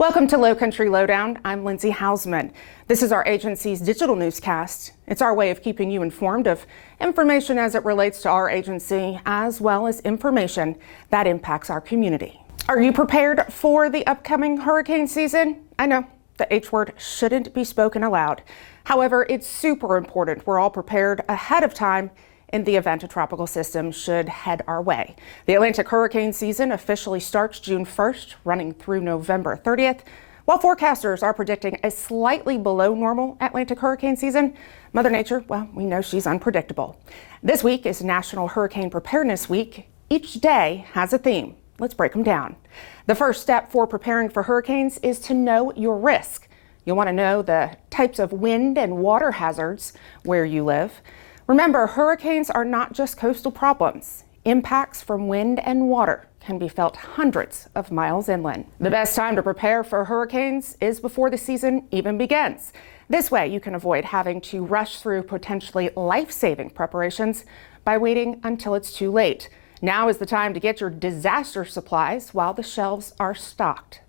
Welcome to Lowcountry Lowdown. I'm Lindsay Hausman. This is our agency's digital newscast. It's our way of keeping you informed of information as it relates to our agency, as well as information that impacts our community. Are you prepared for the upcoming hurricane season? I know the H word shouldn't be spoken aloud. However, it's super important we're all prepared ahead of time in the event a tropical system should head our way. The Atlantic hurricane season officially starts June 1st, running through November 30th. While forecasters are predicting a slightly below normal Atlantic hurricane season, Mother Nature, well, we know she's unpredictable. This week is National Hurricane Preparedness Week. Each day has a theme. Let's break them down. The first step for preparing for hurricanes is to know your risk. You'll want to know the types of wind and water hazards where you live. Remember, hurricanes are not just coastal problems. Impacts from wind and water can be felt hundreds of miles inland. The best time to prepare for hurricanes is before the season even begins. This way, you can avoid having to rush through potentially life-saving preparations by waiting until it's too late. Now is the time to get your disaster supplies while the shelves are stocked.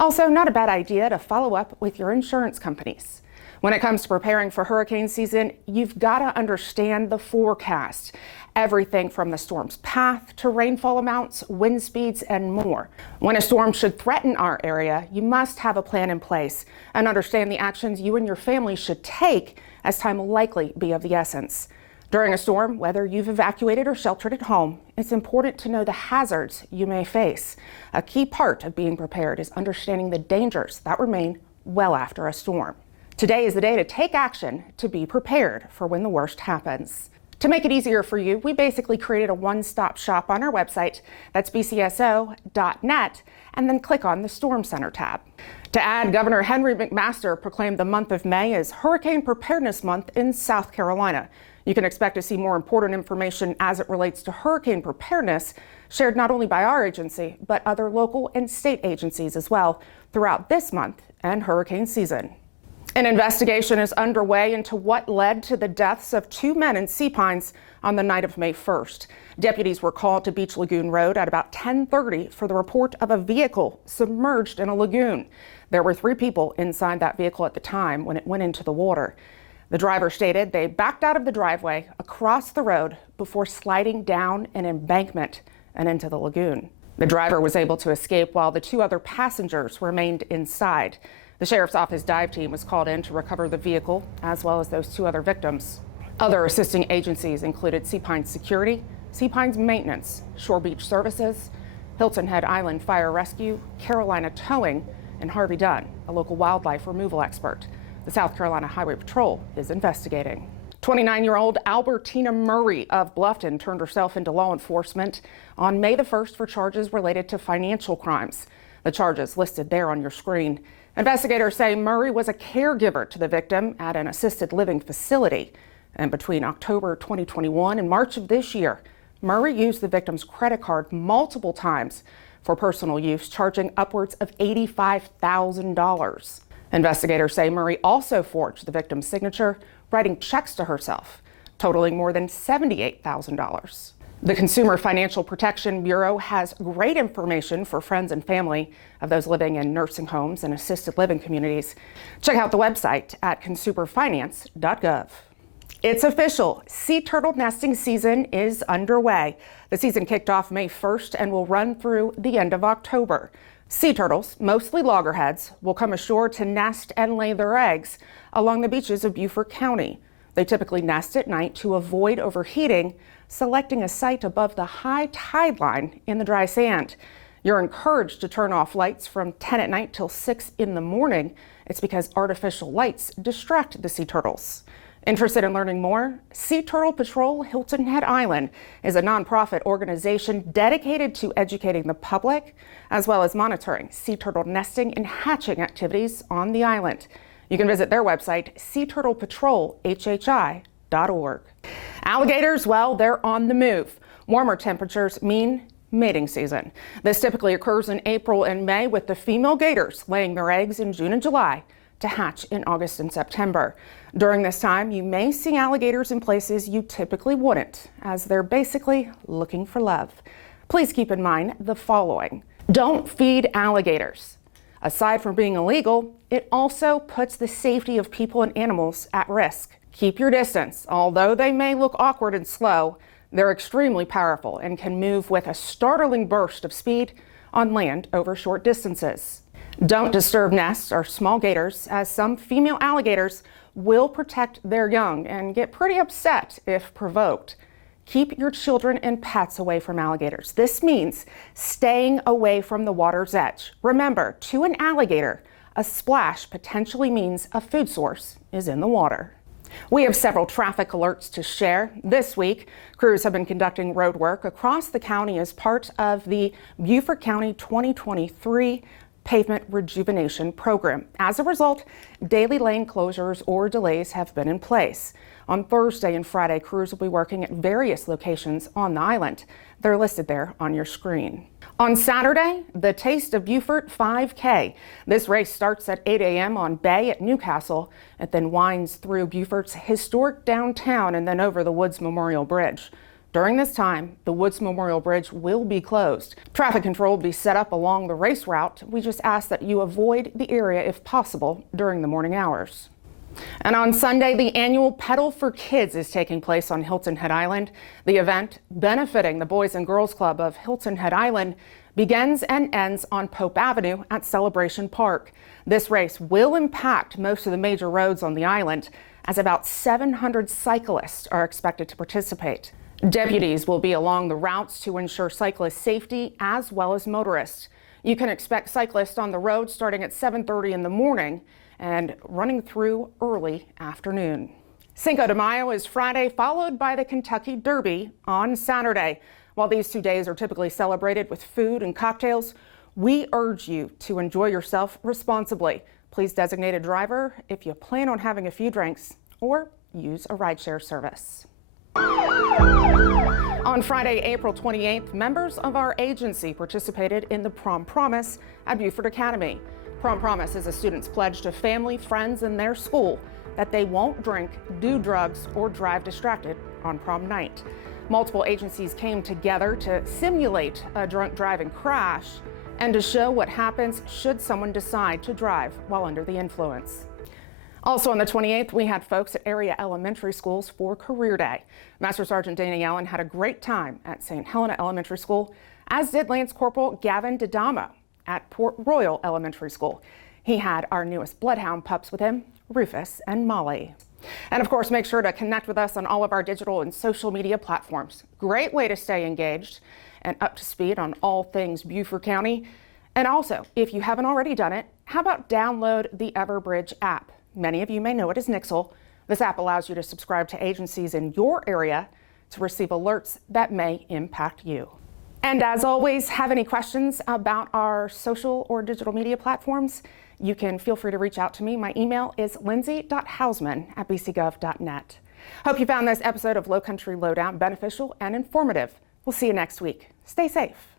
Also, not a bad idea to follow up with your insurance companies. When it comes to preparing for hurricane season, you've got to understand the forecast. Everything from the storm's path to rainfall amounts, wind speeds, and more. When a storm should threaten our area, you must have a plan in place and understand the actions you and your family should take, as time will likely be of the essence. During a storm, whether you've evacuated or sheltered at home, it's important to know the hazards you may face. A key part of being prepared is understanding the dangers that remain well after a storm. Today is the day to take action to be prepared for when the worst happens. To make it easier for you, we basically created a one-stop shop on our website. That's bcso.net, and then click on the Storm Center tab. To add, Governor Henry McMaster proclaimed the month of May as Hurricane Preparedness Month in South Carolina. You can expect to see more important information as it relates to hurricane preparedness shared not only by our agency, but other local and state agencies as well throughout this month and hurricane season. An investigation is underway into what led to the deaths of two men in Sea Pines on the night of May 1st. Deputies were called to Beach Lagoon Road at about 10:30 for the report of a vehicle submerged in a lagoon. There were 3 people inside that vehicle at the time when it went into the water. The driver stated they backed out of the driveway across the road before sliding down an embankment and into the lagoon. The driver was able to escape while the 2 other passengers remained inside. The sheriff's office dive team was called in to recover the vehicle, as well as those 2 other victims. Other assisting agencies included Sea Pines Security, Sea Pines Maintenance, Shore Beach Services, Hilton Head Island Fire Rescue, Carolina Towing, and Harvey Dunn, a local wildlife removal expert. The South Carolina Highway Patrol is investigating. 29-year-old Albertina Murray of Bluffton turned herself into law enforcement on May the 1st for charges related to financial crimes. The charges listed there on your screen. Investigators say Murray was a caregiver to the victim at an assisted living facility. And between October 2021 and March of this year, Murray used the victim's credit card multiple times for personal use, charging upwards of $85,000. Investigators say Murray also forged the victim's signature, writing checks to herself, totaling more than $78,000. The Consumer Financial Protection Bureau has great information for friends and family of those living in nursing homes and assisted living communities. Check out the website at consumerfinance.gov. It's official. Sea turtle nesting season is underway. The season kicked off May 1st and will run through the end of October. Sea turtles, mostly loggerheads, will come ashore to nest and lay their eggs along the beaches of Beaufort County. They typically nest at night to avoid overheating, selecting a site above the high tide line in the dry sand. You're encouraged to turn off lights from 10 at night till 6 in the morning. It's because artificial lights distract the sea turtles. Interested in learning more? Sea Turtle Patrol Hilton Head Island is a nonprofit organization dedicated to educating the public as well as monitoring sea turtle nesting and hatching activities on the island. You can visit their website, seaturtlepatrolhhi.org. Alligators, well, they're on the move. Warmer temperatures mean mating season. This typically occurs in April and May, with the female gators laying their eggs in June and July to hatch in August and September. During this time, you may see alligators in places you typically wouldn't, as they're basically looking for love. Please keep in mind the following. Don't feed alligators. Aside from being illegal, it also puts the safety of people and animals at risk. Keep your distance. Although they may look awkward and slow, they're extremely powerful and can move with a startling burst of speed on land over short distances. Don't disturb nests or small gators, as some female alligators will protect their young and get pretty upset if provoked. Keep your children and pets away from alligators. This means staying away from the water's edge. Remember, to an alligator, a splash potentially means a food source is in the water. We have several traffic alerts to share. This week, crews have been conducting road work across the county as part of the Beaufort County 2023 Pavement Rejuvenation Program. As a result, daily lane closures or delays have been in place. On Thursday and Friday, crews will be working at various locations on the island. They're listed there on your screen. On Saturday, the Taste of Beaufort 5K. This race starts at 8 a.m. on Bay at Newcastle. It then winds through Beaufort's historic downtown and then over the Woods Memorial Bridge. During this time, the Woods Memorial Bridge will be closed. Traffic control will be set up along the race route. We just ask that you avoid the area if possible during the morning hours. And on Sunday, the annual Pedal for Kids is taking place on Hilton Head Island. The event, benefiting the Boys and Girls Club of Hilton Head Island, begins and ends on Pope Avenue at Celebration Park. This race will impact most of the major roads on the island, as about 700 cyclists are expected to participate. Deputies will be along the routes to ensure cyclist safety as well as motorists. You can expect cyclists on the road starting at 7:30 in the morning and running through early afternoon. Cinco de Mayo is Friday, followed by the Kentucky Derby on Saturday. While these 2 days are typically celebrated with food and cocktails, we urge you to enjoy yourself responsibly. Please designate a driver if you plan on having a few drinks, or use a rideshare service. On Friday, April 28th, members of our agency participated in the Prom Promise at Beaufort Academy. Prom Promise is a student's pledge to family, friends, and their school that they won't drink, do drugs, or drive distracted on prom night. Multiple agencies came together to simulate a drunk driving crash and to show what happens should someone decide to drive while under the influence. Also on the 28th, we had folks at area elementary schools for Career Day. Master Sergeant Danny Allen had a great time at St. Helena Elementary School, as did Lance Corporal Gavin Dedama at Port Royal Elementary School. He had our newest bloodhound pups with him, Rufus and Molly. And of course, make sure to connect with us on all of our digital and social media platforms. Great way to stay engaged and up to speed on all things Beaufort County. And also, if you haven't already done it, how about download the Everbridge app? Many of you may know it as Nixle. This app allows you to subscribe to agencies in your area to receive alerts that may impact you. And as always, have any questions about our social or digital media platforms, you can feel free to reach out to me. My email is lindsay.hausman@bcgov.net. Hope you found this episode of Lowcountry Lowdown beneficial and informative. We'll see you next week. Stay safe.